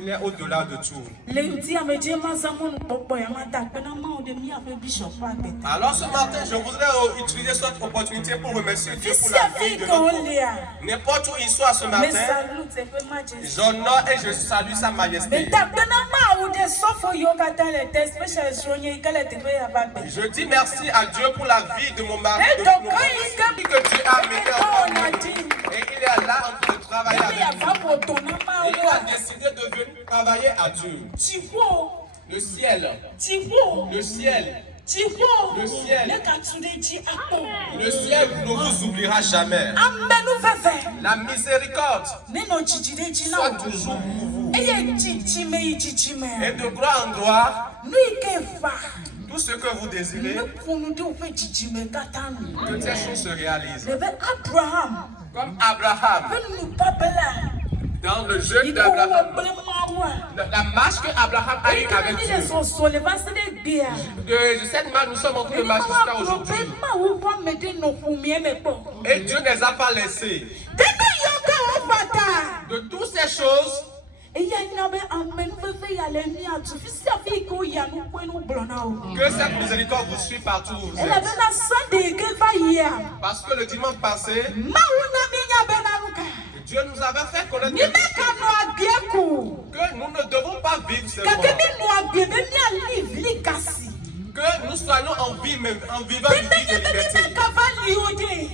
Il est au-delà de tout. Alors ce matin, je voudrais utiliser cette opportunité pour remercier Dieu pour la vie de notre. N'importe où il soit ce matin, j'honore et je salue sa majesté. Je dis merci à Dieu pour la vie de mon mari, que Dieu a mené en moi. Et il est là en train de travailler avec nous. Et il a décidé de venir travailler à Dieu. Le ciel. Le ciel. Le ciel. Le ciel ne vous oubliera jamais. La miséricorde soit toujours pour vous. Et de gloire en gloire, tout ce que vous désirez, que ces choses se réalisent. Comme Abraham, dans le jeûne d'Abraham, la marche que Abraham a eue avec Dieu. De cette marche, nous sommes en train de marcher jusqu'à aujourd'hui. Et Dieu ne les a pas laissés. De toutes ces choses, que cette miséricorde vous suit partout où vous êtes. Parce que le dimanche passé, Dieu nous avait fait connaître que nous ne devons pas vivre seulement. Que nous soyons en vie, mais en vivant une vie de liberté.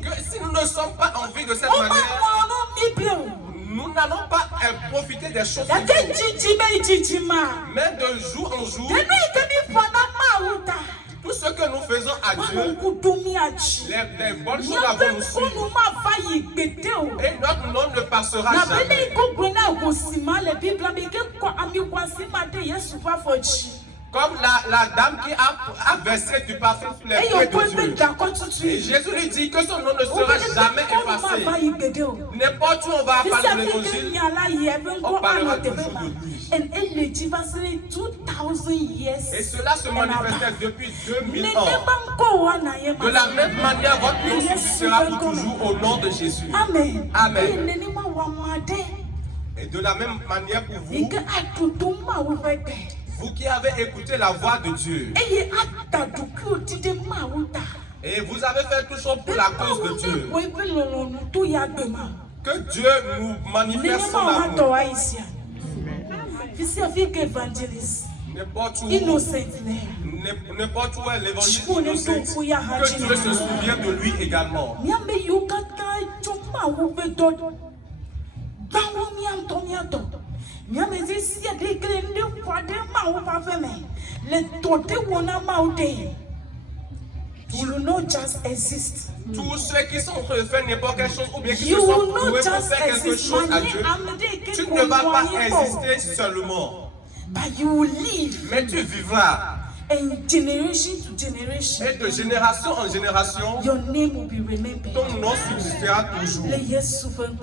Que si nous ne sommes pas en vie de cette manière, nous n'allons pas profiter des choses. Mais de jour en jour, tout ce que nous faisons à Dieu, les bonnes choses vont nous suivre. Et notre nom ne passera jamais. Comme la dame qui a versé du parfum sur les pieds de Dieu. Et Jésus lui dit que son nom ne sera jamais effacé. N'importe où on va parler de l'évangile, on parlera toujours de lui. Et cela se manifestait depuis 2000 ans. De la même manière, votre nom subsistera pour toujours au nom de Jésus. Amen. Amen. Et de la même manière pour vous, vous qui avez écouté la voix de Dieu, et vous avez fait tout ça pour la cause de Dieu, que Dieu nous manifeste son amour. N'importe où est l'évangile innocent, que Dieu se souvient de lui également. Tous ceux qui sont en train de faire n'importe quelle chose ou bien qui se sont trouvés pour faire quelque chose à Dieu, tu ne vas pas exister seulement, mais tu vivras. Et de génération en génération, ton nom subsistera toujours.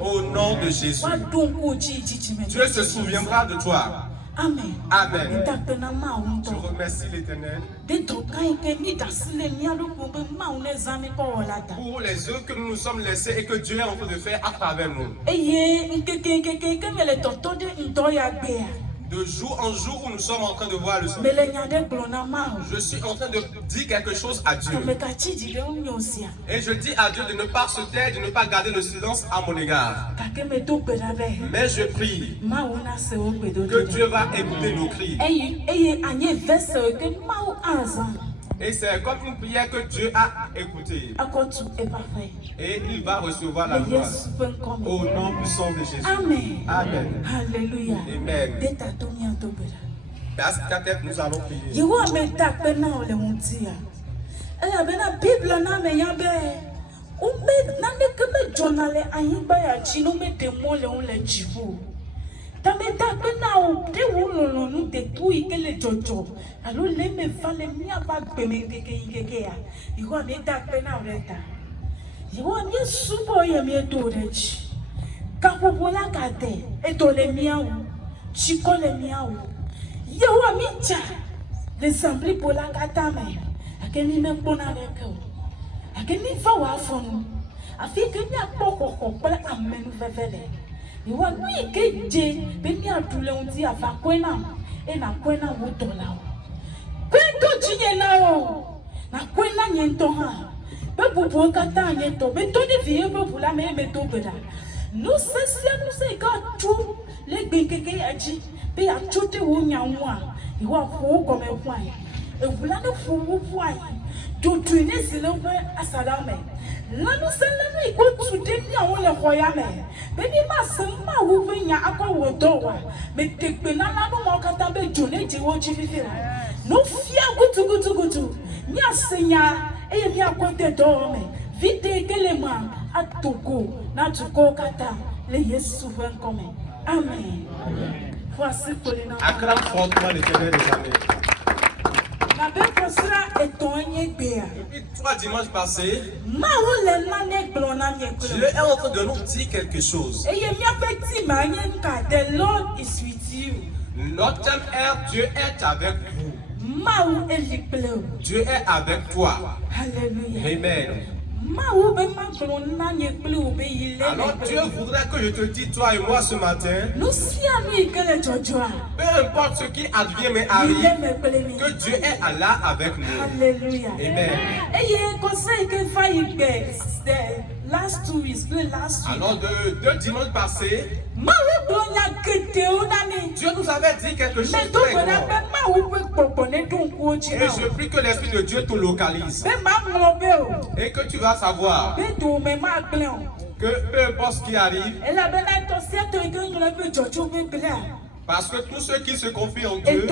Au nom de Jésus, Dieu se souviendra de toi. Amen. Amen. Je remercie l'Éternel pour les œuvres que nous nous sommes laissés et que Dieu est en train de faire à travers nous. De jour en jour où nous sommes en train de voir le soleil, je suis en train de dire quelque chose à Dieu. Et je dis à Dieu de ne pas se taire, de ne pas garder le silence à mon égard. Mais je prie que Dieu va écouter nos cris. Et c'est comme une prière que Dieu a écoutée. Et il va recevoir la gloire. Au nom puissant de Jésus. Amen. Amen. Alléluia. Amen. Baisse ta tête, nous allons prier. You want me get J, baby, I do lonely of a quena, and a quena would do now. Quento Gina now, not quena yentoha. But Bukata yento, but don't if you ever pull a me tobera. No sense, no say, God, true, let me get a G, be a chote woman one. You are who come a wine. A blano for wine. To train a silver as a dame. Lano Salami go to Denia on a Hoyame. Baby Massima who win your apple will door. Make take banana no more catabe Juneti watch if you no fear go to. Mia Senya, a mia quante dorme. Vite Gelema at to go, not to go cata. Le yes souvent coming. Amen. Voici pour les noms. Acclame fortement l'Éternel des armées. Depuis 3 dimanches passés, Dieu est en train de nous dire quelque chose. The Lord is with you. Notre thème est Dieu est avec vous. Dieu est avec toi. Hallelujah. Amen. Alors Dieu voudrait que je te dise, toi et moi ce matin, peu importe ce qui advient mais arrive, que Dieu est là avec nous. Hallelujah. Amen. Alors de 2 dimanches passés, Dieu nous avait dit quelque chose de très grand. Et je prie que l'Esprit de Dieu te localise. Et que tu vas savoir que peu importe ce qui arrive, parce que tous ceux qui se confient en Dieu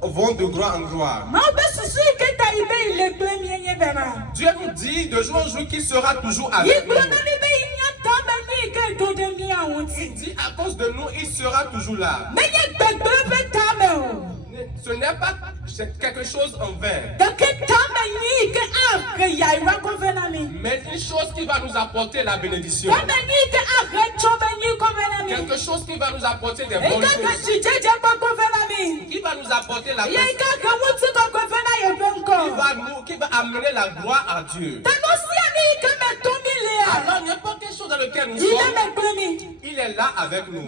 vont de gloire en gloire. Dieu nous dit de jour en jour qu'il sera toujours avec nous. Il dit à cause de nous, il sera toujours là. Ce n'est pas quelque chose en vain. Mais une chose qui va nous apporter la bénédiction. Quelque chose qui va nous apporter des bonnes choses. Qui va nous apporter la qui va amener la gloire à Dieu. Alors n'importe quelle chose dans laquelle nous sommes, il est là avec nous.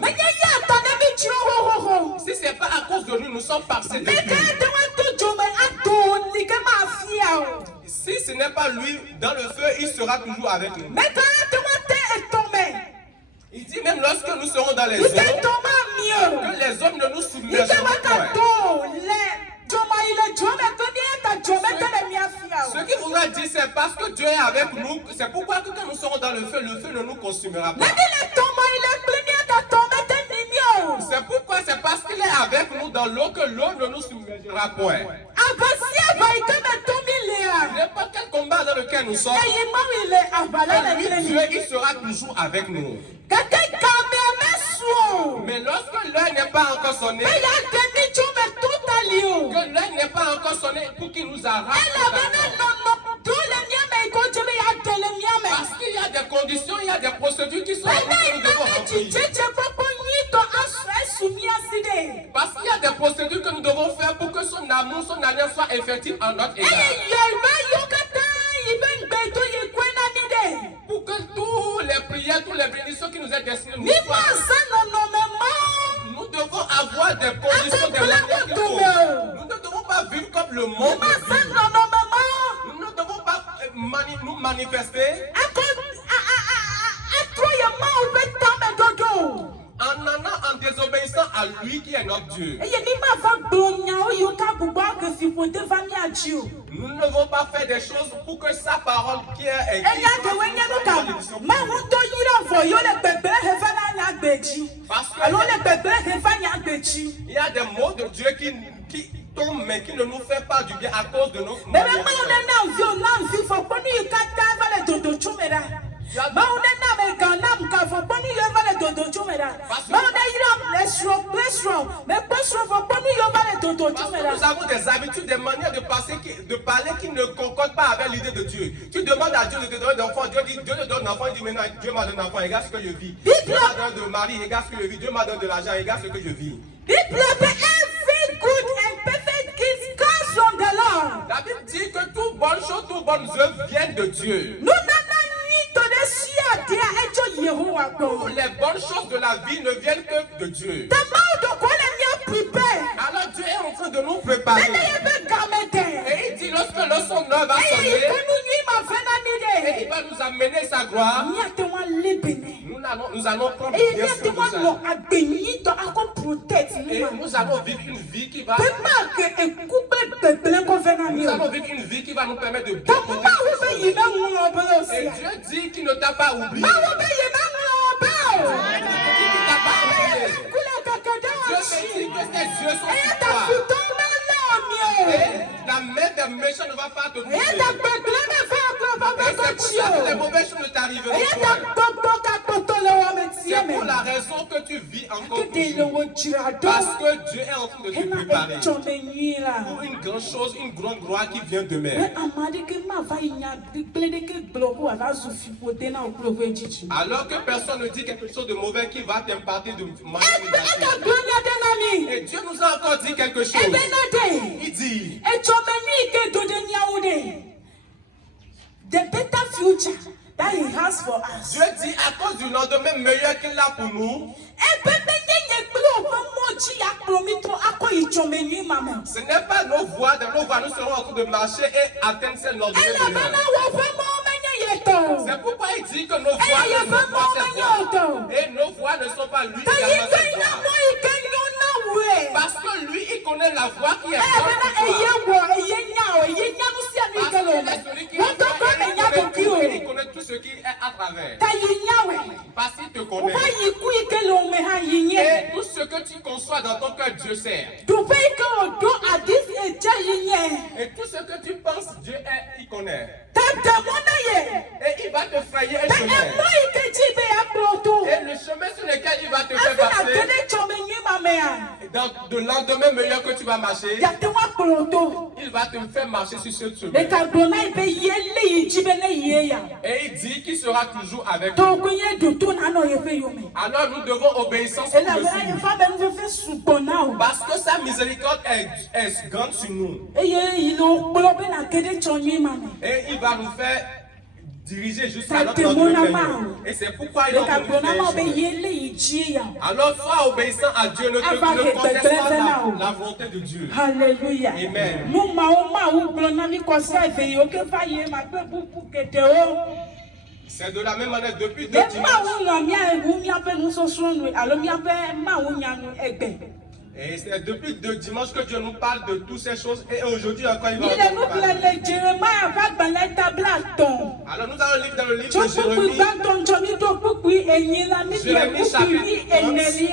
Si ce n'est pas à cause de nous, nous sommes passés de Dieu. Si ce n'est pas lui dans le feu, il sera toujours avec nous. Il dit même lorsque nous serons dans les eaux, que les hommes ne nous submergeront point. Ce qui voudra dire, c'est parce que Dieu est avec nous. C'est pourquoi que quand nous serons dans le feu ne nous consumera pas. C'est pourquoi c'est parce qu'il est avec nous dans l'eau que l'eau ne nous submergera point. N'importe quel combat dans lequel nous sommes, Dieu il sera toujours avec nous. Mais lorsque l'heure n'est pas encore sonnée, que l'heure n'est pas encore sonnée pour qu'il nous arrache, parce qu'il y a des conditions, il y a des procédures qui sont en cours que nous devons remplir. Parce qu'il y a des procédures que nous devons faire pour que son amour, son alliance soit effective en notre égard. Pour que toutes les prières, toutes les bénédictions qui nous sont destinées, nous devons avoir des conditions de manière qu'il faut. Nous ne devons pas vivre comme le monde vit. Nous ne devons pas nous manifester en désobéissant à lui qui est notre Dieu. Nous ne devons pas faire des choses pour que sa parole qui est écrite. Parce qu'il y a des mots de Dieu qui tombent mais qui ne nous fait pas du bien à cause de nos nous avons des habitudes, des manières de parler qui ne concordent pas avec l'idée de Dieu. Tu demandes à Dieu de te donner d'enfants, Dieu te donne d'enfants, il dit maintenant Dieu m'a donné d'enfants, regarde ce que je vis. Dieu m'a donné de mari, regarde ce que je vis. Dieu m'a donné de l'argent, regarde ce que je vis. La Bible dit que toute bonne chose, toute bonne œuvre viennent de Dieu. Où les bonnes choses de la vie ne viennent que de Dieu. Alors Dieu est en train de nous préparer. Et il dit lorsque le son va sonner, et il va nous amener sa gloire, nous allons prendre bien soin de ça. Et nous allons vivre une vie qui va nous permettre de bien protéger. Et Dieu dit qu'il ne t'a pas oublié. Dieu te dit que ses yeux sont sur toi. Et la main des méchants ne va pas te toucher. Et c'est pour ça que les mauvaises choses ne t'arriveront pas. C'est pour la raison que tu vis encore toujours. Parce que Dieu est en train de te préparer pour une grande chose, une grande gloire qui vient demain. Alors que personne ne dit quelque chose de mauvais qui va t'impartir de mal. Et Dieu nous a encore dit quelque chose. Il dit the better future that he has for us. Dieu dit à cause du lendemain meilleur qu'il a pour nous. Ce n'est pas nos voies, dans nos voies nous serons en train de marcher et atteindre ce lendemain meilleur. C'est pourquoi il dit que nos voies ne sont pas cette voie. Et nos voies ne sont pas lui également cette voie. Parce que lui, il connaît la voie qui est bonne pour toi. Il connaît tout ce qui est à travers. Parce qu'il te connaît. Et tout ce que tu conçois dans ton cœur, Dieu sait. Et tout ce que tu penses, Dieu il connaît. Et il va te frayer un chemin. Et le chemin sur lequel il va te faire passer, dans le lendemain meilleur que tu vas marcher, il va te faire marcher sur ce chemin. Et il dit qu'il sera toujours avec nous. Alors nous devons obéissance pour le suivre. Parce que sa miséricorde est grande sur nous. Et il va nous faire diriger jusqu'à notre lendemain. Et c'est pourquoi il a voulu. Alors sois obéissant à Dieu, ne conteste pas la volonté de Dieu. Alléluia. Amen. C'est de la même manière depuis 2 dimanches. Et c'est depuis 2 dimanches que Dieu nous parle de toutes ces choses. Et aujourd'hui encore il va nous parler. Alors nous allons lire dans le livre de Jérémie. Jérémie chapitre 36.